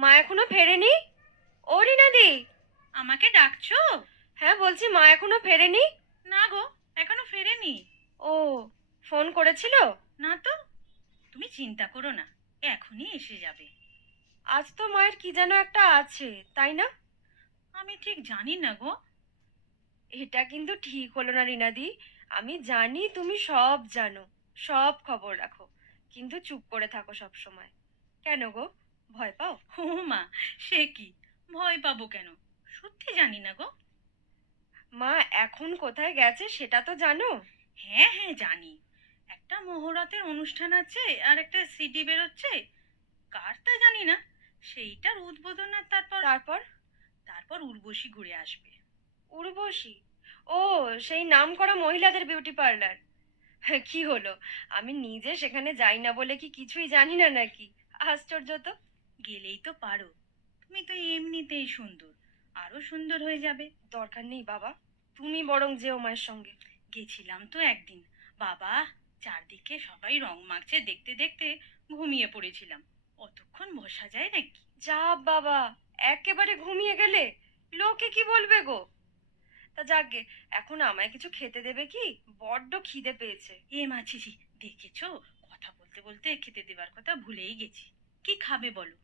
মা এখনো ফেরেনি? ও রিনাদি, আমাকে ডাকছো? হ্যাঁ বলছি মা এখনো ফেরেনি। না গো, এখনো ফেরেনি। ও, ফোন করেছিল? না তো, তুমি চিন্তা করো না, এখনই এসে যাবে। আজ তো মায়ের কি যেন একটা আছে, তাই না? আমি ঠিক জানি না গো। এটা কিন্তু ঠিক হলো না রিনাদি। আমি জানি তুমি সব জানো, সব খবর রাখো, কিন্তু চুপ করে থাকো সব সময়। কেন গো, ভয় পাও? ও মা, সে কি, ভয় পাবো কেন? সত্যি জানি না গো। মা এখন কোথায় গেছে সেটা তো জানো? হ্যাঁ হ্যাঁ জানি, একটা মহরতের অনুষ্ঠান আছে আর একটা সিডি বেরোচ্ছে, কার তা জানি না। সেইটার উদ্বোধন আর তারপর তারপর? তারপর উর্বশী ঘুরে আসবে। উর্বশী? ও, সেই নামকরা মহিলাদের বিউটি পার্লার। কি হলো, আমি নিজে সেখানে যাই না বলে কি কিছুই জানি না নাকি? আশ্চর্য তো। গেলেই তো পারো, তুমি তো এমনিতেই সুন্দর, আরো সুন্দর হয়ে যাবে। দরকার নেই বাবা, তুমি বরং যেও মায়ের সঙ্গে। গেছিলাম তো একদিন, বাবা, চারদিকে সবাই রং মাখছে দেখতে দেখতে ঘুমিয়ে পড়েছিলাম। অতক্ষণ বসা যায় নাকি? যা বাবা, একেবারে ঘুমিয়ে গেলে? লোকে কি বলবে গো? তা যাকগে, এখন আমায় কিছু খেতে দেবে কি? বড্ড খিদে পেয়েছে। এ মাছিছি, দেখেছো, কথা বলতে বলতে খেতে দেবার কথা ভুলেই গেছি। কি খাবে বলো?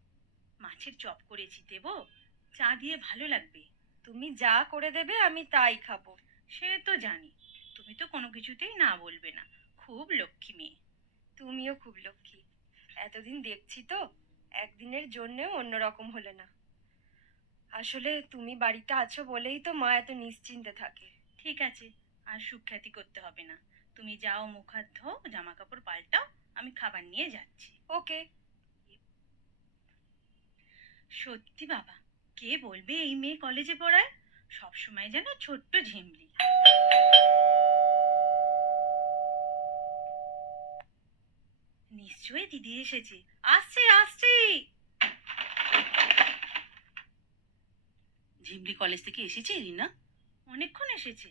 মাছের চপ করেছি, দেবো? চা দিয়ে ভালো লাগবে। তুমি যা করে দেবে আমি তাই খাবো। সে তো জানি, তুমি তো কোনো কিছুতেই না বলবে না, খুব লক্ষ্মী মেয়ে। তুমিও খুব লক্ষ্মী। এতদিন দেখছি তো, একদিনের জন্যেও অন্যরকম হলে না। আসলে তুমি বাড়িতে আছো বলেই তো মা এত নিশ্চিন্তে থাকে। ঠিক আছে, আর সুখ্যাতি করতে হবে না। তুমি যাও, মুখ হাত ধো, জামা কাপড় পাল্টাও, আমি খাবার নিয়ে যাচ্ছি। ওকে। সত্যি বাবা, কে বলবে এই মেয়ে কলেজে পড়ায়? সবসময় যেন ছোট্ট ঝিমলি। নিশ্চয়ই দিদি এসেছে। আসছে আসছে। ঝিমলি কলেজ থেকে এসেছে রিনা? অনেকক্ষণ এসেছে।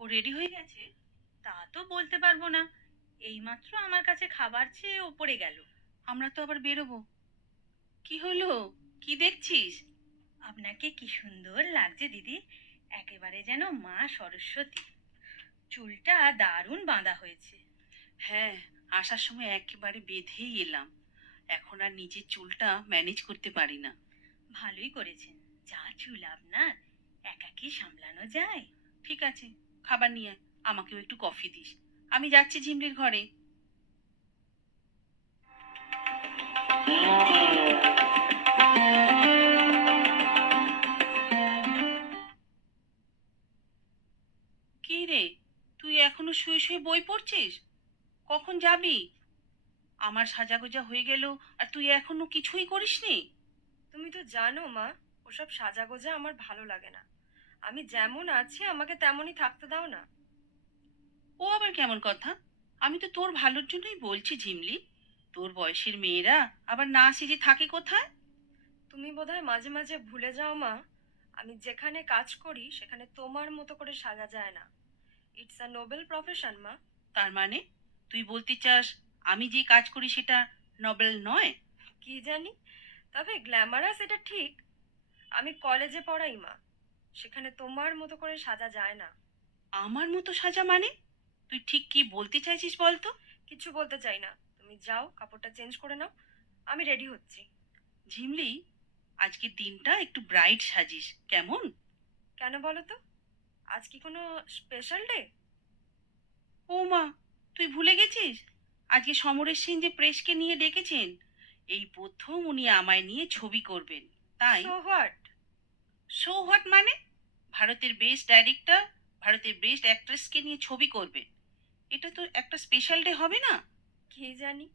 ও রেডি হয়ে গেছে? তা তো বলতে পারবো না, এইমাত্র আমার কাছে খাবার চেয়ে ওপরে গেল। আমরা তো আবার বেরোবো। কি হলো, কি দেখছিস? আপনাকে কি সুন্দর লাগছে দিদি, একেবারে যেন মা সরস্বতী। চুলটা দারুণ বাঁধা হয়েছে। হ্যাঁ, আসার সময় একেবারে বেঁধেই এলাম। এখন আর নিজের চুলটা ম্যানেজ করতে পারি না। ভালোই করেছেন, যা চুল আপনার, একাকি সামলানো যায়। ঠিক আছে, খাবার নিয়ে আয়, আমাকেও একটু কফি দিস। আমি যাচ্ছি ঝিমলির ঘরে। কি রে, তুই এখনো শুয়ে শুয়ে বই পড়ছিস? কখন যাবি? আমার সাজাগোজা হয়ে গেল, আর তুই এখনো কিছুই করিসনি? তুমি তো জানো মা, ওসব সাজাগোজা আমার ভালো লাগে না। আমি যেমন আছি আমাকে তেমনই থাকতে দাও না। ও আবার কেমন কথা? আমি তো তোর ভালোর জন্যই বলছি ঝিমলি। তোর বয়সের মেয়েরা আবার না সেজে থাকে কোথায়? তুমি বোধহয় মাঝে মাঝে ভুলে যাও মা, আমি যেখানে কাজ করি সেখানে তোমার মতো করে সাজা যায় না। ইটস আ নোবেল প্রফেশন মা। তার মানে তুই বলতে চাস আমি যে কাজ করি সেটা নবেল নয়? কি জানি, তবে গ্ল্যামারাস এটা ঠিক। আমি কলেজে পড়াই মা, সেখানে তোমার মতো করে সাজা যায় না। আমার মতো সাজা মানে? তুই ঠিক কি বলতে চাইছিস বলতো? কিছু বলতে চাই না, তুমি যাও কাপড়টা চেঞ্জ করে নাও, আমি রেডি হচ্ছি। ঝিমলি, আজকের দিনটা একটু ব্রাইট সাজিস কেমন? কেন বলো তো, আজ কি কোনো স্পেশাল ডে? ও মা, তুই ভুলে গেছিস? আজকে সমরেশ সেন যে প্রেসকে নিয়ে ডেকেছেন। এই প্রথম উনি আমায় নিয়ে ছবি করবেন, তাই। So what? সো হোয়াট মানে? ভারতের বেস্ট ডাইরেক্টর, ভারতের বেস্ট অ্যাক্ট্রেসকে নিয়ে ছবি করবেন। এটা তো একটা স্পেশাল ডে হবে না? কি জানি,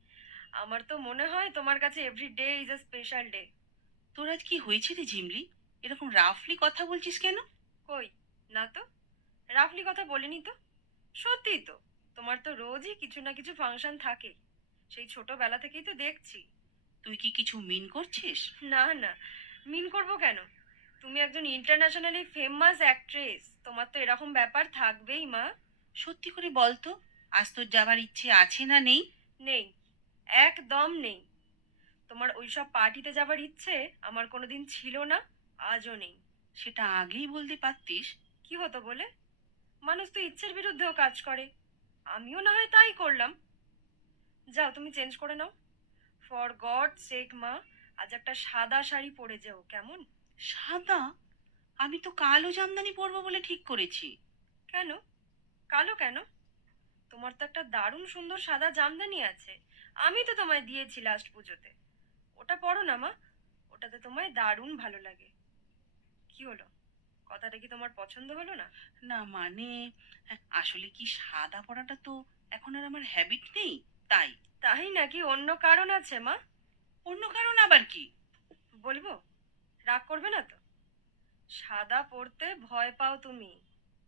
আমার তো মনে হয় তোমার কাছে every day is a special day. তোর আজ কি হয়েছে রে ঝিমলি? এরকম রাফলি কথা বলছিস কেন? কই, না তো, রাফলি কথা বলিনি তো। সত্যিই তো, তোমার তো রোজই কিছু না কিছু ফাংশন থাকে, সেই ছোটবেলা থেকেই তো দেখছি। তুই কি কিছু মিন করছিস? না না, মিন করবো কেন? তুমি একজন ইন্টারন্যাশনালি ফেমাস অ্যাক্ট্রেস, তোমার তো এরকম ব্যাপার থাকবেই মা। সত্যি করে বল তো, আজ তোর যাবার ইচ্ছে আছে না নেই? নেই, একদম নেই। তোমার ওইসব পার্টিতে যাবার ইচ্ছে আমার কোনোদিন ছিল না, আজও নেই। সেটা আগেই বলতে পারতিস। কি হতো বলে? মানুষ তো ইচ্ছের বিরুদ্ধেও কাজ করে, আমিও না হয় তাই করলাম। যাও তুমি চেঞ্জ করে নাও। ফর গড সেক মা, আজ একটা সাদা শাড়ি পরে যেও, কেমন? সাদা? আমি তো কালো জামদানি পরবো বলে ঠিক করেছি। কেন? কালো কেন? তোমার তো একটা দারুণ সুন্দর সাদা জামদানি আছে, আমি তো তোমায় দিয়েছি লাস্ট পুজোতে। ওটা পরো না মা, ওটাতে তোমায় দারুণ ভালো লাগে। কি হলো, কথাটা কি তোমার পছন্দ হলো না? না মানে, আসলে কি সাদা পরাটা তো এখন আর আমার হ্যাবিট নেই, তাই। তাই নাকি অন্য কারণ আছে মা? অন্য কারণ আবার কি? বলবো? রাগ করবে না তো? সাদা পরতে ভয় পাও তুমি।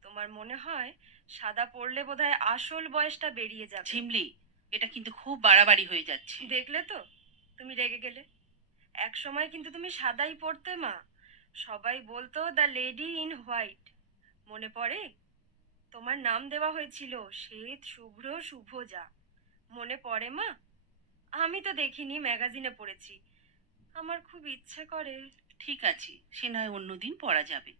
তোমার মনে হয় সাদা পরলে বোধহয় আসল বয়সটা বেরিয়ে যাবে। ঝিমলি, এটা কিন্তু খুব বাড়াবাড়ি হয়ে যাচ্ছে। দেখলে তো, তুমি রেগে গেলে। এক সময় কিন্তু তুমি সাদাই পরতে মা, সবাই বলতো দ্য লেডি ইন হোয়াইট। মনে পড়ে? তোমার নাম দেওয়া হয়েছিল শ্বেত শুভ্র শুভজা। মনে পড়ে মা? আমি তো দেখিনি, ম্যাগাজিনে পড়েছি। আমার খুব ইচ্ছে করে। ঠিক আছে, সে নয় অন্যদিন পরা যাবে।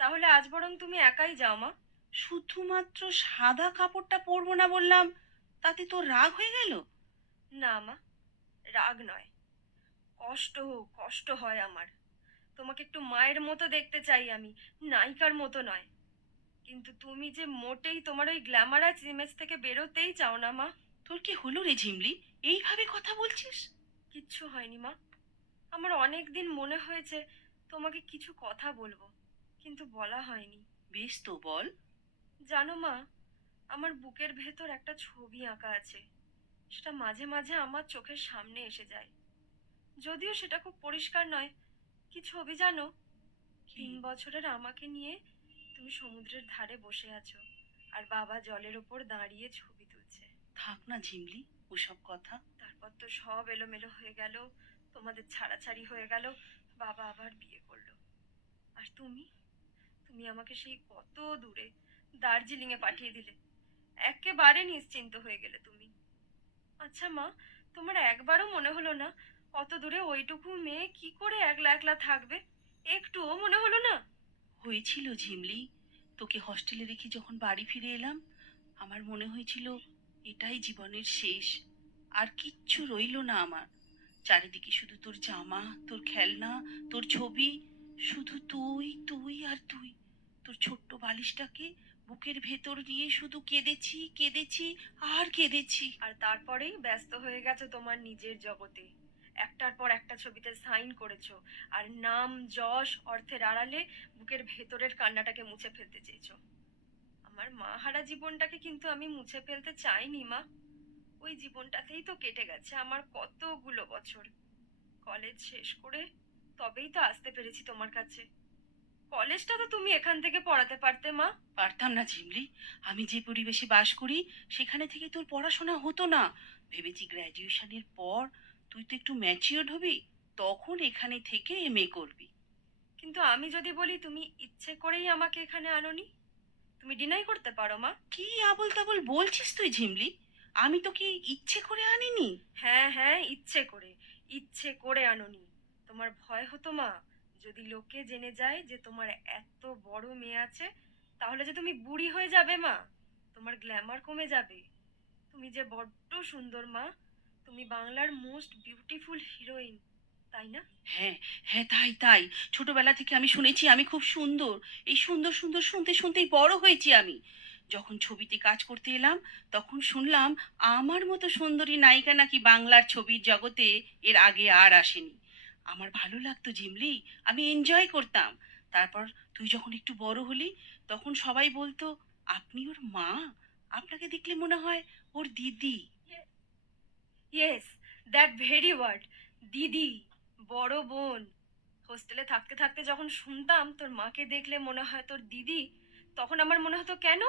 তাহলে আজ বরং তুমি একাই যাও মা। শুধুমাত্র সাদা কাপড়টা পরবো না বললাম, তাতে তোর রাগ হয়ে গেল? না মা, রাগ নয়, কষ্ট, কষ্ট হয় আমার। তোমাকে একটু মায়ের মতো দেখতে চাই আমি, নায়িকার মতো নয়। কিন্তু তুমি যে মোটেই তোমার ওই গ্ল্যামারাস ইমেজ থেকে বেরোতেই চাও না মা। তোর কি হলো রে ঝিমলি, এইভাবে কথা বলছিস? কিচ্ছু হয়নি মা, আমার অনেক দিন মনে হয়েছে তোমাকে কিছু কথা বলবো, কিন্তু বলা হয়নি। বেশ তো বল। জানো মা, আমার বুকের ভেতর একটা ছবি আঁকা আছে, সেটা মাঝে মাঝে আমার চোখের সামনে এসে যায়। যদিও সেটা খুব পরিষ্কার নয়। কি ছবি জানো? কি? 3 বছরের আমাকে নিয়ে তুমি সমুদ্রের ধারে বসে আছো, আর বাবা জলের ওপর দাঁড়িয়ে ছবি তুলছে। থাক না ঝিমলি ওসব কথা। তারপর তো সব এলোমেলো হয়ে গেল, তোমাদের ছাড়াছাড়ি হয়ে গেল, বাবা আবার বিয়ে করলো। আর তুমি, তুমি আমাকে সেই কত দূরে দার্জিলিং এ পাঠিয়ে দিলে, একেবারে নিশ্চিন্ত হয়ে গেলে তুমি। আচ্ছা মা, তোমার একবারও মনে হলো না অত দূরে ওইটুকু মেয়ে কি করে একলা একলা থাকবে? একটুও মনে হলো না? হয়েছিল ঝিমলি, তোকে হস্টেলে রেখে যখন বাড়ি ফিরে এলাম, আমার মনে হয়েছিল এটাই জীবনের শেষ। আর কিচ্ছু রইলো না আমার। চারিদিকে শুধু তোর জামা, তোর খেলনা, তোর ছবি, শুধু তুই তুই আর তুই। তোর ছোট্ট বালিশটাকে বুকের ভেতর নিয়ে শুধু কেঁদেছি কেঁদেছি আর কেঁদেছি। আর তারপরেই ব্যস্ত হয়ে গেছো তোমার নিজের জগতে, একটার পর একটা ছবিতে সাইন করেছো, আর নাম যশ অর্থের আড়ালে বুকের ভেতরের কান্নাটাকে মুছে ফেলতে চেয়েছো। আমার মা হারা জীবনটাকে কিন্তু আমি মুছে ফেলতে চাইনি মা। ওই জীবনটাতেই তো কেটে গেছে আমার কতগুলো বছর। কলেজ শেষ করে তবেই তো আসতে পেরেছি তোমার কাছে। কলেজটা তো তুমি এখান থেকে পড়াতে পারতে মা। পারতাম না ঝিমলি, আমি যে পরিবেশে বাস করি সেখানে থেকে তোর পড়াশোনা হতো না। ভেবেছি গ্র্যাজুয়েশনের পর তুই তো একটু ম্যাচিওর্ড হবি, তখন এখানে থেকে এমএ করবি। কিন্তু আমি যদি বলি তুমি ইচ্ছে করেই আমাকে এখানে আনোনি, তুমি ডিনাই করতে পারো মা? কি আবোল তাবোল বলছিস তুই ঝিমলি? আমি তো কি ইচ্ছে করে আনিনি। হ্যাঁ হ্যাঁ, ইচ্ছে করে, ইচ্ছে করে আনোনি। তোমার ভয় হতো মা, যদি লোকে জেনে যায় যে তোমার এত বড় মেয়ে আছে, তাহলে যে তুমি বুড়ি হয়ে যাবে মা, তোমার গ্ল্যামার কমে যাবে। তুমি যে বড্ড সুন্দর মা, তুমি বাংলার মোস্ট বিউটিফুল হিরোইন, তাই না? হ্যাঁ, হ্যাঁ, তাই তাই। ছোটবেলা থেকে আমি শুনেছি আমি খুব সুন্দর। এই সুন্দর সুন্দর শুনতে শুনতেই বড় হয়েছি আমি। যখন ছবিতে কাজ করতে এলাম, তখন শুনলাম আমার মতো সুন্দরী নায়িকা নাকি বাংলার ছবির জগতে এর আগে আর আসেনি। আমার ভালো লাগতো ঝিমলি, আমি এনজয় করতাম। তারপর তুই যখন একটু বড় হলি, তখন সবাই বলতো আপনি ওর মা, আপনাকে দেখলে মনে হয় ওর দিদি। ইয়েস, দ্যাট ভেরি ওয়ার্ড, দিদি, বড় বোন। হোস্টেলে থাকতে থাকতে যখন শুনতাম তোর মাকে দেখলে মনে হয় তোর দিদি, তখন আমার মনে হতো কেন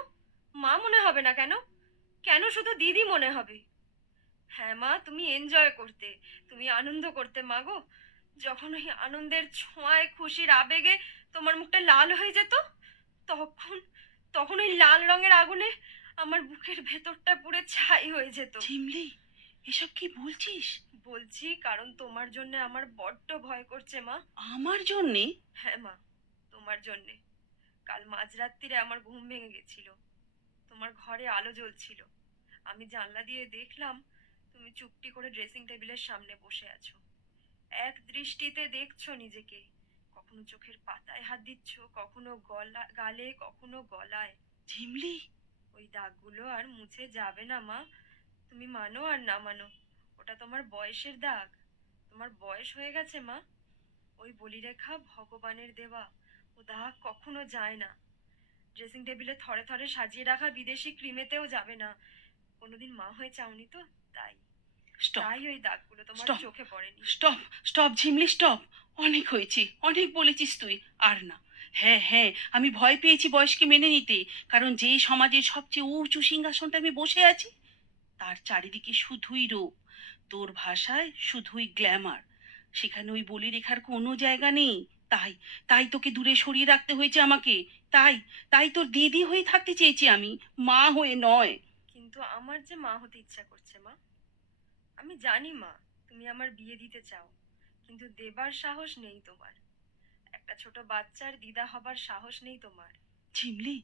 মা মনে হবে না, কেন কেন শুধু দিদি মনে হবে? হ্যাঁ মা, তুমি এনজয় করতে, তুমি আনন্দ করতে মা গো। যখন ওই আনন্দের ছোঁয়ায় খুশির আবেগে তোমার মুখটা লাল হয়ে যেত, তখন তখন ওই লাল রঙের আগুনে আমার বুকের ভেতরটা পুড়ে ছাই হয়ে যেত। ঝিমলি, এসব কি বলছিস? বলছি কারণ তোমার জন্য আমার বড্ড ভয় করছে মা। আমার জন্যে? হ্যাঁ মা, তোমার জন্যে। কাল মাঝরাত্তিরে আমার ঘুম ভেঙে গেছিল। তোমার ঘরে আলো জ্বলছিল। আমি জানলা দিয়ে দেখলাম তুমি চুপটি করে ড্রেসিং টেবিলের সামনে বসে আছো। এক দৃষ্টিতে দেখছো নিজেকে। কখনো চোখের পাতায় হাত দিচ্ছ, কখনো গালে, কখনো গলায়। ঝিমলি, ওই দাগগুলো আর মুছে যাবে না মা। তুমি মানো আর না মানো, ওটা তোমার বয়সের দাগ। তোমার বয়স হয়ে গেছে মা। ওই বলিরেখা ভগবানের দেওয়া। ও দাগ কখনো যায় না। ড্রেসিং টেবিলে থরে থরে সাজিয়ে রাখা বিদেশি ক্রিমেতেও যাবে না। কোনোদিন মা হয়ে চাওনি তো, তাই স্টপ, তাই ওই দাগগুলো তোমার স্টপ, চোখে পড়েনি। Stop, stop Jhimli, stop. অনেক হয়েছে, অনেক বলেছিস তুই। আর না। হ্যাঁ, হ্যাঁ, আমি ভয় পেয়েছি বয়সকে মেনে নিতে। কারণ যেই সমাজের সবচেয়ে উঁচু সিংহাসনটা আমি বসে আছি, তার চারিদিকে শুধুই রূপ। তোর ভাষায় শুধুই গ্ল্যামার। সেখানে ওই বলিরেখার কোনো জায়গা নেই। তাই তাই তোকে দূরে সরিয়ে রাখতে হয়েছে আমাকে। তাই তাই তোর দিদি হয়ে থাকতে চেয়েছি আমি, মা হয়ে নয়। কিন্তু আমার যে মা হতে ইচ্ছা করছে মা। আমি জানি মা, তুমি আমার বিয়ে দিতে চাও, কিন্তু দেবার সাহস নেই তোমার। একটা ছোট বাচ্চার দিদা হবার সাহস নেই তোমার। ঝিমলি,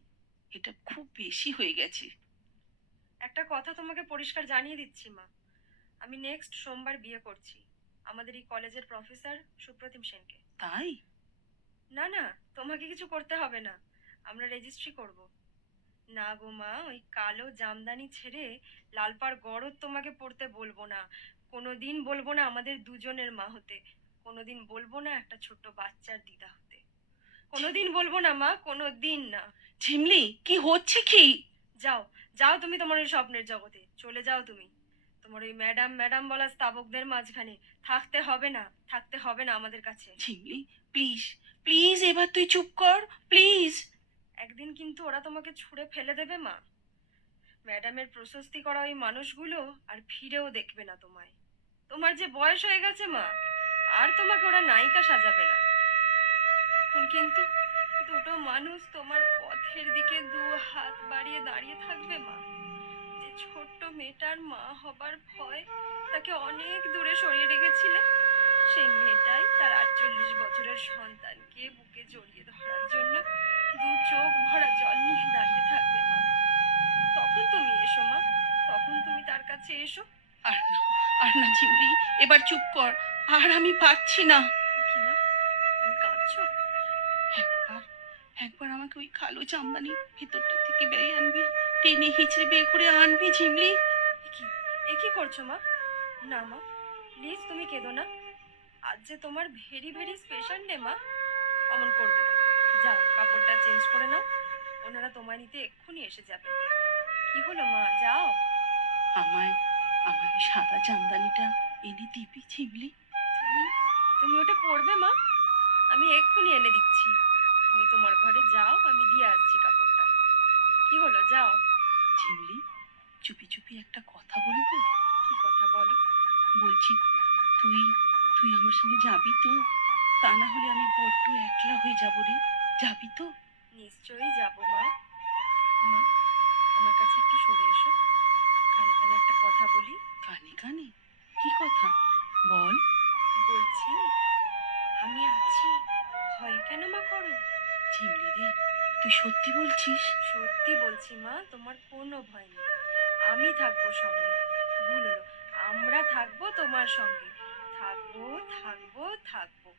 এটা খুব বেশি হয়ে গেছে। একটা কথা তোমাকে পরিষ্কার জানিয়ে দিচ্ছি মা, আমি নেক্সট সোমবার বিয়ে করছি আমাদের এই কলেজের প্রফেসর সুপ্রতিম সেনকে। তাই? না না, তোমাকে কিছু করতে হবে না, আমরা রেজিস্ট্রি করব। না গো মা, ওই কালো জামদানি ছেড়ে লালপাড় গড়ত তোমাকে পড়তে বলবো না। কোনোদিন বলবো না আমাদের দুজনের মা হতে। কোনোদিন বলবো না একটা ছোট্ট বাচ্চার দিদা হতে। কোনোদিন বলবো না মা, কোনোদিন না। ঝিমলি, কি হচ্ছে কি? যাও, যাও তুমি তোমার ওই স্বপ্নের জগতে চলে যাও তুমি। তোমার ওই ম্যাডাম ম্যাডাম বলা স্তাবকদের মাঝখানে থাকতে হবে না, থাকতে হবে না আমাদের কাছে। ঝিমলি, প্লিজ, প্লিজ এবার তুই চুপ কর, প্লিজ। একদিন কিন্তু ওরা তোমাকে ছুঁড়ে ফেলে দেবে মা। ম্যাডামের প্রশস্তি করা ওই মানুষগুলো আর ফিরেও দেখবে না তোমায়। তোমার যে বয়স হয়ে গেছে মা, আর তোমাকে ওরা নায়িকা সাজাবে না। তখন কিন্তু দুটো মানুষ তোমার পথের দিকে দু হাত বাড়িয়ে দাঁড়িয়ে থাকবে মা। যে ছোট্ট মেয়েটার মা হবার ভয় তাকে অনেক দূরে সরিয়ে রেখেছিলে, সেই মেয়েটাই তার ৪৮ বছরের সন্তানকে বুকে জড়িয়ে ধরার জন্য দু চোখ ভরা জল নিয়ে দাঁড়িয়ে থাকবে মা। তখন তুমি এসো মা, তখন তুমি তার কাছে এসো। আর না, আর না ঝিমলি, এবার চুপ কর। আর আমি পারছি না। কি মা, তুমি কাঁদছো? একবার, একবার আমাকে ওই কালো জামদানির ভিতরটা থেকে বেরিয়ে আনবি, টেনে হিচড়ে বের করে আনবি ঝিমলি। এ কি, এ কি করছো মা? না মা, প্লিজ তুমি কেঁদো না। আজ যে তোমার ভেরি ভেরি স্পেশাল ডে মা। অমন করবে না। যাও, কাপড়টা চেঞ্জ করে নাও। ওনারা তোমায় নিতে এক্ষুনি এসে যাবে। কি হলো মা, যাও। আমায়, আমার ওই সাদা জামদানিটা এনে দিবি ঝিমলি? তুমি তুমি ওটা পরবে মা? আমি এক্ষুনি এনে দিচ্ছি। তুমি তোমার ঘরে যাও, আমি দিয়ে আসছি কাপড়টা। কি হলো, যাও। ঝিমলি, চুপি চুপি একটা কথা বলবো? কি কথা বলো? বলছি, তুই তুই আমার সঙ্গে যাবি তো? তা না হলে আমি বড্ড একলা হয়ে যাবো রে। যাবি তো? নিশ্চয়ই যাবো মা। মা, আমার কাছে একটু সরে এসো। কানে কানে একটা কথা বলি। কানে কানে? কি কথা? বল। বলছি, আমি আছি, ভয় কেন মা করো? ঝিমলি রে, তুই সত্যি বলছিস? সত্যি বলছি মা, তোমার কোনো ভয় নেই। আমি থাকবো সঙ্গে। ভুল হলো, আমরা থাকবো তোমার সঙ্গে। থাকবো, থাকবো, থাকবো।